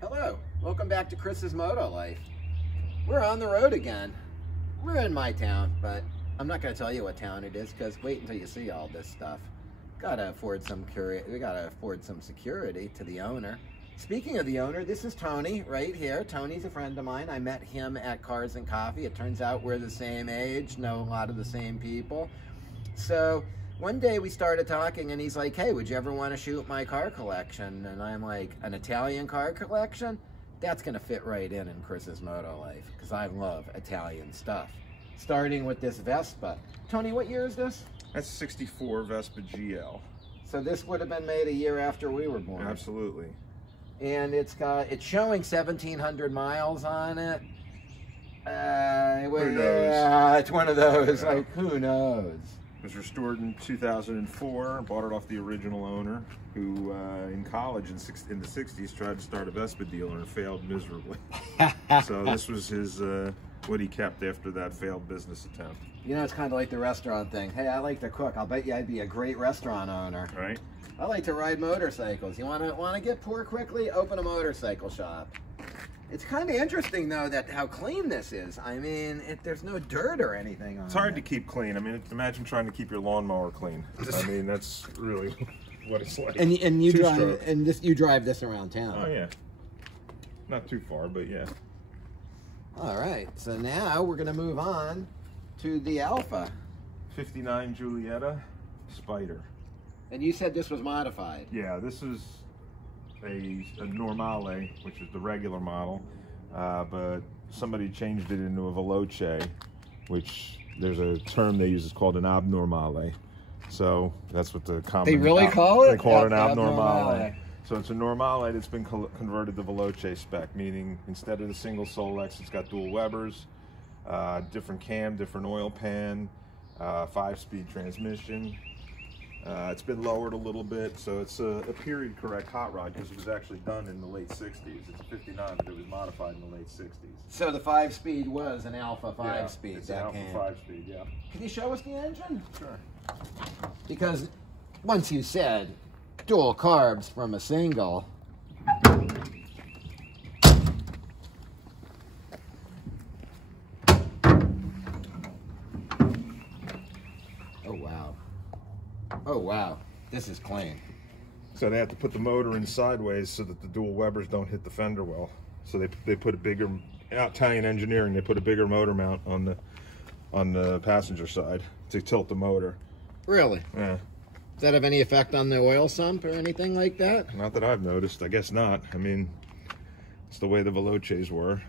Hello, welcome back to Chris's Moto Life. We're on the road again. We're in my town, but I'm not going to tell you what town it is because wait until you see all this stuff. Gotta afford some security to the owner. Speaking of the owner, this is Tony right here. Tony's a friend of mine. I met him at Cars and Coffee. It turns out we're the same age, know a lot of the same people. So one day we started talking and he's like, hey, would you ever want to shoot my car collection? And I'm like, an Italian car collection? That's gonna fit right in Chris's Moto Life because I love Italian stuff. Starting with this Vespa. Tony, what year is this? That's 64 Vespa GL. So this would have been made a year after we were born. Absolutely. And it's showing 1,700 miles on it. Who knows? Yeah, it's one of those, Yeah. like, who knows? It was restored in 2004. Bought it off the original owner, who in college in the 60s tried to start a Vespa dealer and failed miserably. So this was his what he kept after that failed business attempt. You know, it's kind of like the restaurant thing. Hey, I like to cook. I'll bet you I'd be a great restaurant owner. Right. I like to ride motorcycles. You want to get poor quickly? Open a motorcycle shop. It's kind of interesting though that how clean this is. I mean, there's no dirt or anything on it. It's hard to keep clean. I mean, imagine trying to keep your lawnmower clean. I mean, that's really what it's like. And you Two-stroke. you drive this around town. Oh yeah. Not too far, but yeah. All right. So now we're gonna move on to the Alpha. 59 Giulietta Spider. And you said this was modified. Yeah, this is a Normale, which is the regular model, but somebody changed it into a Veloce, which there's a term they use, it's called an abnormale. So that's what the common... They really call it? They call it an abnormale. Abnormale. So it's a Normale that's been converted to Veloce spec, meaning instead of the single Solex, it's got dual Webers, different cam, different oil pan, 5-speed transmission. It's been lowered a little bit, so it's a period correct hot rod because it was actually done in the late 60s. It's a 59, but it was modified in the late 60s. So the 5-speed was an Alpha 5-speed. It's an Alpha 5-speed, yeah. Can you show us the engine? Sure. Because once you said dual carbs from a single. Oh, wow. Oh, wow. This is clean. So they have to put the motor in sideways so that the dual Webers don't hit the fender well. So they put a bigger, Italian engineering, they put a bigger motor mount on the passenger side to tilt the motor. Really? Yeah. Does that have any effect on the oil sump or anything like that? Not that I've noticed. I guess not. I mean, it's the way the Veloces were.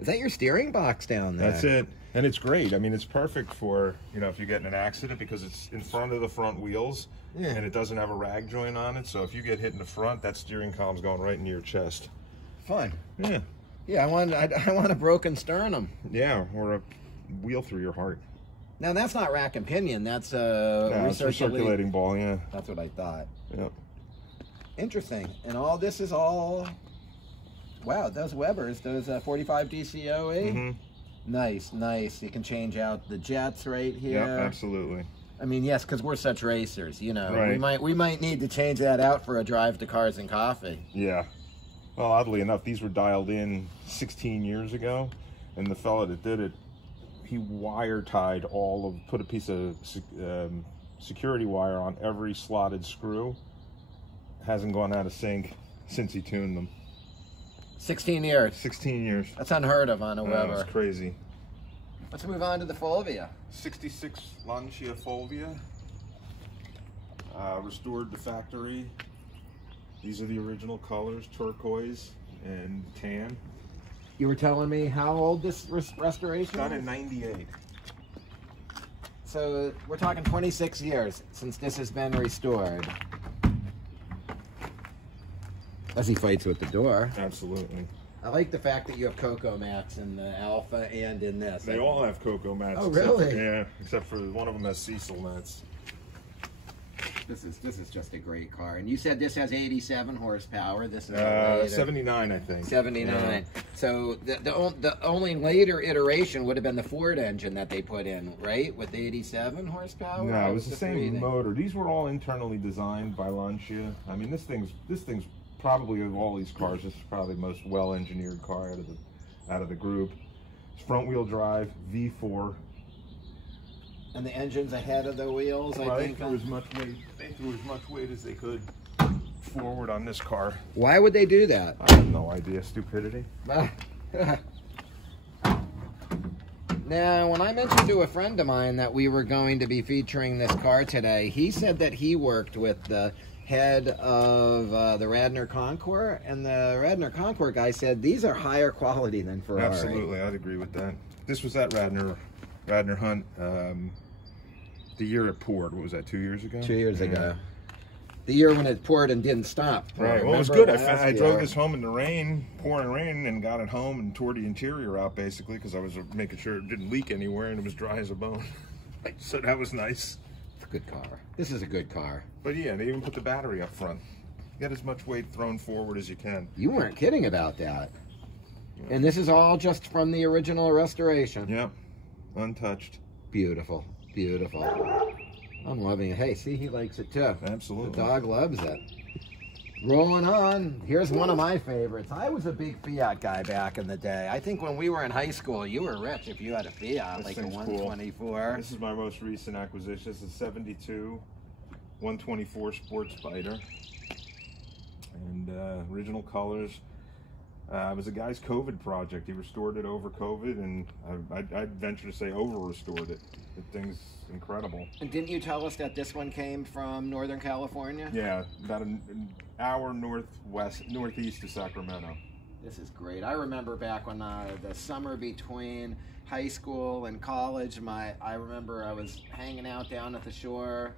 Is that your steering box down there? That's it. And it's great. I mean, it's perfect for, you know, if you get in an accident because it's in front of the front wheels. Yeah. And it doesn't have a rag joint on it. So if you get hit in the front, that steering column's going right into your chest. Fun. Yeah. Yeah, I want a broken sternum. Yeah, or a wheel through your heart. Now that's not rack and pinion. That's It's recirculating ball. Yeah. That's what I thought. Yep. Interesting. And all this is all. Wow, those Webers, those 45 DCOE. Mm-hmm. Nice, nice. You can change out the jets right here. Yep, absolutely. I mean, yes, because we're such racers. You know, Right. we might need to change that out for a drive to Cars and Coffee. Yeah. Well, oddly enough, these were dialed in 16 years ago, and the fella that did it, he put a piece of security wire on every slotted screw. Hasn't gone out of sync since he tuned them. 16 years. 16 years. That's unheard of on a Weber. That's crazy. Let's move on to the Fulvia. 66 Lancia Fulvia. Restored to factory. These are the original colors, turquoise and tan. You were telling me how old this restoration Done is? in 98. So we're talking 26 years since this has been restored. As he fights with the door. Absolutely. I like the fact that you have cocoa mats in the Alpha and in this. They all have cocoa mats. Oh, really? Yeah, except for one of them has Cecil mats. This is just a great car. And you said this has 87 horsepower. This is 79, I think. 79. Yeah. So the only later iteration would have been the Ford engine that they put in, right? With 87 horsepower? No, it was the same motor. These were all internally designed by Lancia. I mean, this thing's probably of all these cars, this is probably the most well-engineered car out of the group. It's front-wheel drive, V4. And the engine's ahead of the wheels, I think. They threw as much weight as they could forward on this car. Why would they do that? I have no idea. Stupidity. Now, when I mentioned to a friend of mine that we were going to be featuring this car today, he said that he worked with the head of the Radnor Concours, and the Radnor Concours guy said these are higher quality than Ferrari. Absolutely, I'd agree with that. This was at Radnor Hunt the year it poured. What was that, 2 years ago? 2 years ago. The year when it poured and didn't stop. Right. Well, it was good. I drove this home in the rain, pouring rain, and got it home and tore the interior out basically because I was making sure it didn't leak anywhere and it was dry as a bone. So that was nice. It's a good car. This is a good car. But yeah, they even put the battery up front. Get as much weight thrown forward as you can. You weren't kidding about that. Yeah. And this is all just from the original restoration. Yep. Untouched. Beautiful. Beautiful. I'm loving it. Hey, see, he likes it too. Absolutely. The dog loves it. Rolling on. Here's one of my favorites. I was a big Fiat guy back in the day. I think when we were in high school, you were rich if you had a Fiat, like a 124. Cool. This is my most recent acquisition. This is a 72 124 Sport Spider. And original colors. It was a guy's COVID project. He restored it over COVID, and I'd venture to say over-restored it. The thing's incredible. And didn't you tell us that this one came from Northern California? Yeah, about an hour northeast of Sacramento. This is great. I remember back when the summer between high school and college, I remember I was hanging out down at the shore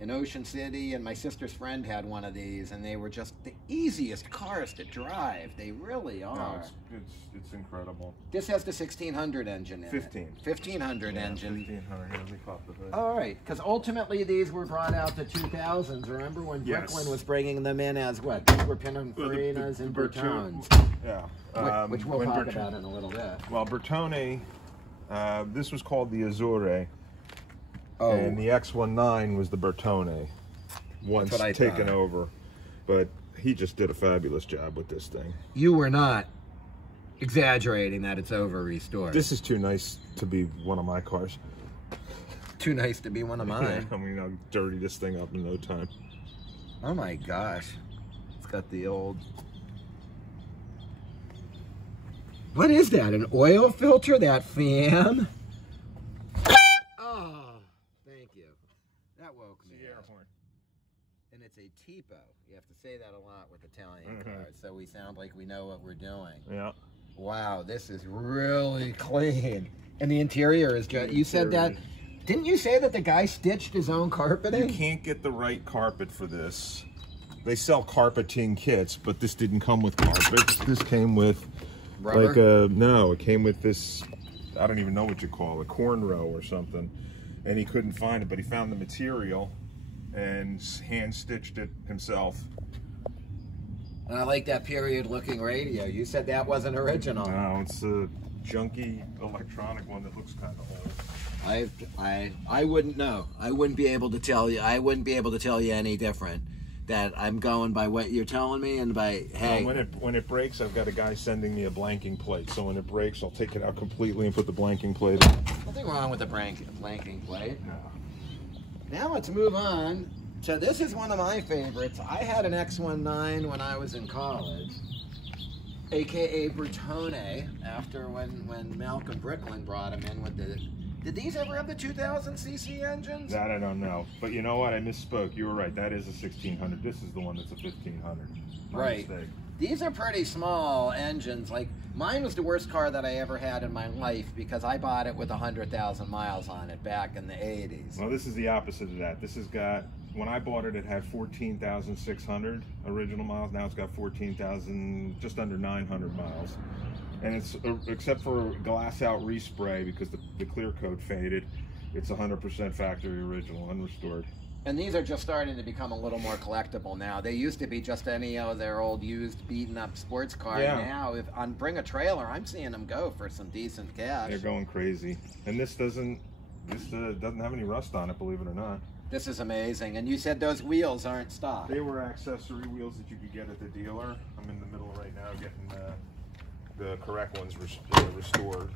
in Ocean City, and my sister's friend had one of these, and they were just the easiest cars to drive. They really are. No, it's incredible. This has the 1600 engine in 1500 engine. 1500. Here, let me pop the hood. All right, because ultimately these were brought out the 2000s. Remember when Brooklyn was bringing them in as what? These were Pininfarinas and Brutons. Yeah. Which we'll talk about in a little bit. Well, Bertone, this was called the Azure. Oh. And the X19 was the Bertone, once taken over. But he just did a fabulous job with this thing. You were not exaggerating that it's over-restored. This is too nice to be one of my cars. Too nice to be one of mine. I mean, I'll dirty this thing up in no time. Oh my gosh. It's got the old... What is that? An oil filter? That fan? And it's a tipo. You have to say that a lot with Italian cars, so we sound like we know what we're doing. Yeah. Wow, this is really clean. And the interior is just, you said that, didn't you say that the guy stitched his own carpeting? You can't get the right carpet for this. They sell carpeting kits, but this didn't come with carpet. This came with rubber? No, it came with this, I don't even know what you call it, cornrow or something. And he couldn't find it, but he found the material and hand stitched it himself. And I like that period looking radio. You said that wasn't original. No, it's a junky electronic one that looks kind of old. I wouldn't know. I wouldn't be able to tell you. I wouldn't be able to tell you any different. That I'm going by what you're telling me and by, hey. Well, when it breaks, I've got a guy sending me a blanking plate. So when it breaks, I'll take it out completely and put the blanking plate in. Nothing wrong with the blanking plate. No. Now let's move on. So this is one of my favorites. I had an X19 when I was in college, aka Brutone, after when Malcolm Bricklin brought him in with the... Did these ever have the 2000cc engines? That I don't know. But you know what? I misspoke. You were right. That is a 1600. This is the one that's a 1500. Right. Mistake. These are pretty small engines. Like, mine was the worst car that I ever had in my life because I bought it with 100,000 miles on it back in the 80s. Well, this is the opposite of that. This has got, when I bought it, it had 14,600 original miles. Now it's got 14,000, just under 900 miles. And it's, except for glass out respray because the clear coat faded, it's 100% factory original, unrestored. And these are just starting to become a little more collectible now. They used to be just any of their old used, beaten up sports car. Yeah. Now, if on Bring a Trailer, I'm seeing them go for some decent cash. They're going crazy. And this doesn't have any rust on it, believe it or not. This is amazing. And you said those wheels aren't stock. They were accessory wheels that you could get at the dealer. I'm in the middle right now getting the correct ones restored.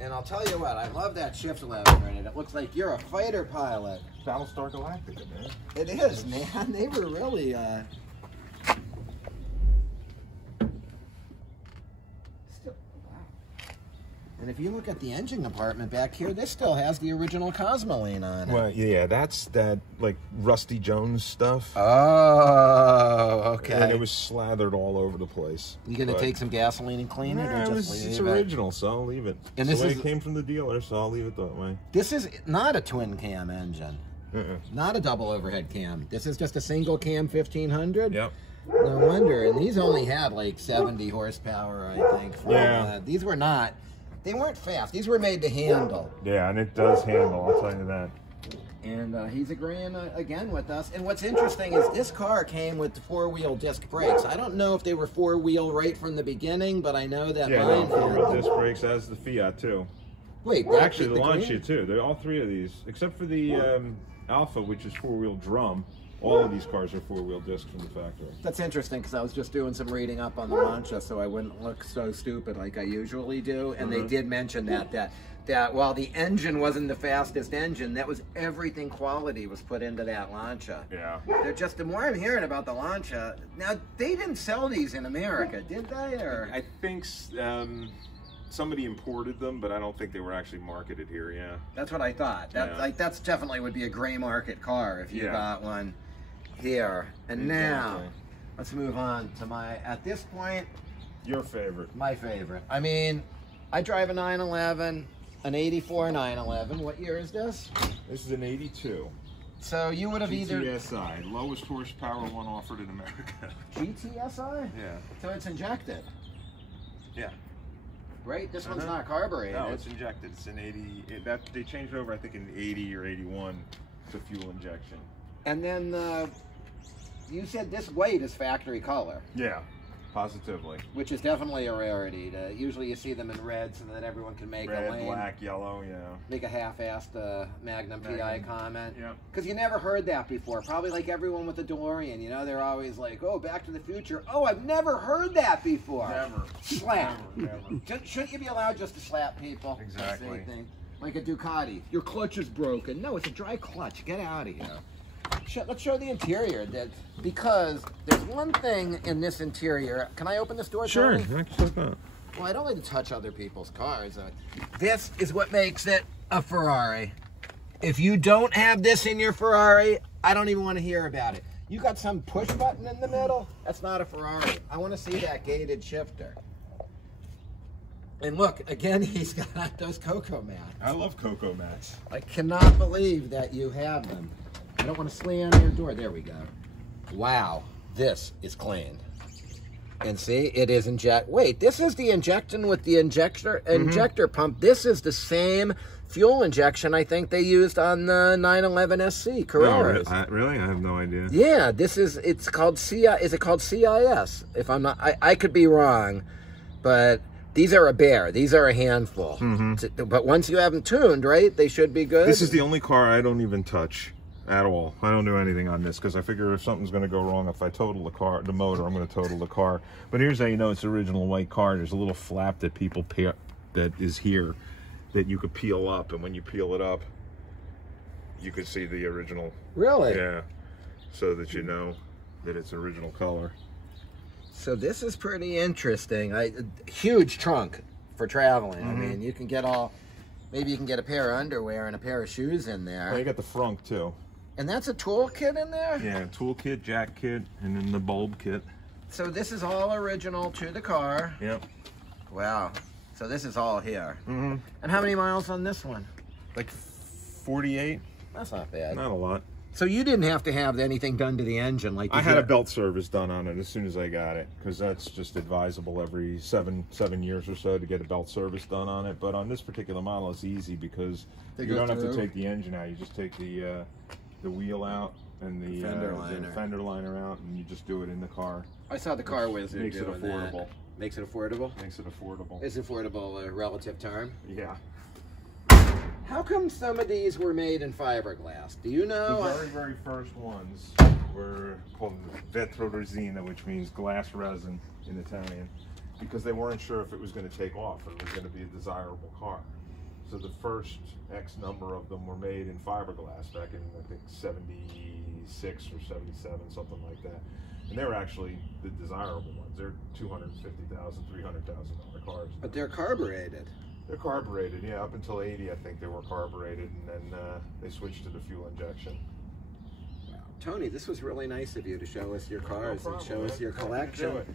And I'll tell you what, I love that shift lever in it. It looks like you're a fighter pilot. Battlestar Galactica, man. It is, man. They were really, still, wow. And if you look at the engine compartment back here, this still has the original Cosmoline on it. Well, yeah, that's that, like, Rusty Jones stuff. Oh, okay. And it was slathered all over the place. You gonna take some gasoline and clean it, or just leave it's it? original, so I'll leave it. And this this way it came from the dealer, so I'll leave it that way. This is not a twin cam engine. Not a double overhead cam. This is just a single cam 1500. Yep. No wonder. And these only had like 70 horsepower, I think. Yeah. These were not. They weren't fast. These were made to handle. Yeah, and it does handle, I'll tell you that. And he's agreeing again with us. And what's interesting is this car came with the four-wheel disc brakes. I don't know if they were four-wheel right from the beginning, but I know that mine had four-wheel disc brakes, as the Fiat too. Wait, actually, the Lancia too. They're all three of these, except for the Alpha, which is four-wheel drum. All of these cars are four-wheel disc from the factory. That's interesting, because I was just doing some reading up on the Lancia, so I wouldn't look so stupid like I usually do. And they did mention that while the engine wasn't the fastest engine, that was everything quality was put into that Lancia. Yeah. They're just, the more I'm hearing about the Lancia, now they didn't sell these in America, did they? Or I think somebody imported them, but I don't think they were actually marketed here. Yeah. That's what I thought. That's definitely would be a gray market car if you got one here. And now let's move on to at this point, your favorite. My favorite. I mean, I drive a 911, an 84 911. What year is this? This is an 82. So you would have either GTSI, lowest horsepower one offered in America. GTSI? Yeah. So it's injected. Yeah. Right? This one's not carbureted. No, it's injected. It's an 80. They changed over, I think, in 80 or 81 to fuel injection. And then you said this white is factory color. Yeah, positively. Which is definitely a rarity. Usually you see them in red so that everyone can make a lane. Black, yellow, yeah. Make a half-assed Magnum PI comment. Yeah. Because you never heard that before. Probably like everyone with the DeLorean. You know, they're always like, oh, Back to the Future. Oh, I've never heard that before. Never. Slap. Never. Shouldn't you be allowed just to slap people? Exactly. Like a Ducati. Your clutch is broken. No, it's a dry clutch. Get out of here. Let's show the interior, because there's one thing in this interior. Can I open this door? Sure. Well, I don't like to touch other people's cars. This is what makes it a Ferrari. If you don't have this in your Ferrari, I don't even want to hear about it. You got some push button in the middle? That's not a Ferrari. I want to see that gated shifter. And look, again, he's got those cocoa mats. I love cocoa mats. I cannot believe that you have them. I don't want to slam your door. There we go. Wow, this is clean. And see, it is Wait, this is the injection with the injector pump. This is the same fuel injection I think they used on the 911 SC Carreras. Oh, really? I have no idea. Yeah, it's called is it called CIS? If I'm not, I could be wrong, but these are a bear. These are a handful. But once you have them tuned, right, they should be good. This is the only car I don't even touch. At all. I don't do anything on this because I figure if something's going to go wrong, if I total the motor, I'm going to total the car. But here's how you know it's the original white car. There's a little flap that that is here that you could peel up, and when you peel it up, you could see the original. Really? Yeah. So that you know that it's original color. So this is pretty interesting. Huge trunk for traveling. I mean, you can get maybe you can get a pair of underwear and a pair of shoes in there. Well, you got the frunk too. And that's a tool kit in there? Yeah, tool kit, jack kit, and then the bulb kit. So this is all original to the car. Yep. Wow. So this is all here. And how many miles on this one? Like 48. That's not bad. Not a lot. So you didn't have to have anything done to the engine like I had a belt service done on it as soon as I got it, because that's just advisable every seven years or so to get a belt service done on it. But on this particular model, it's easy because you don't have to take the engine out. You just take the wheel out and the fender liner out, and you just do it in the car. I saw the car wizard makes it affordable. Makes it affordable? Makes it affordable. Is affordable a relative term? Yeah. How come some of these were made in fiberglass? Do you know? The very, very first ones were called vetro resina, which means glass resin in Italian, because they weren't sure if it was going to take off or it was going to be a desirable car. So the first X number of them were made in fiberglass back in, I think, 76 or 77, something like that. And they're actually the desirable ones. They're $250,000, $300,000 cars. But they're carbureted. They're carbureted, yeah. Up until 80, I think they were carbureted, and then they switched to the fuel injection. Wow. Tony, this was really nice of you to show us your cars and show us your Happy to collection. do it.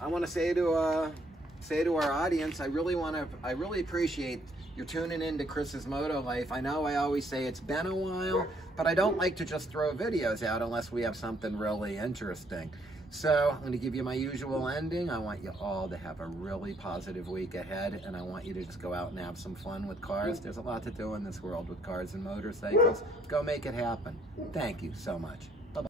I want to say to our audience, I really appreciate you're tuning in to Chris's Moto Life. I know I always say it's been a while, but I don't like to just throw videos out unless we have something really interesting. So I'm going to give you my usual ending. I want you all to have a really positive week ahead, and I want you to just go out and have some fun with cars. There's a lot to do in this world with cars and motorcycles. Go make it happen. Thank you so much.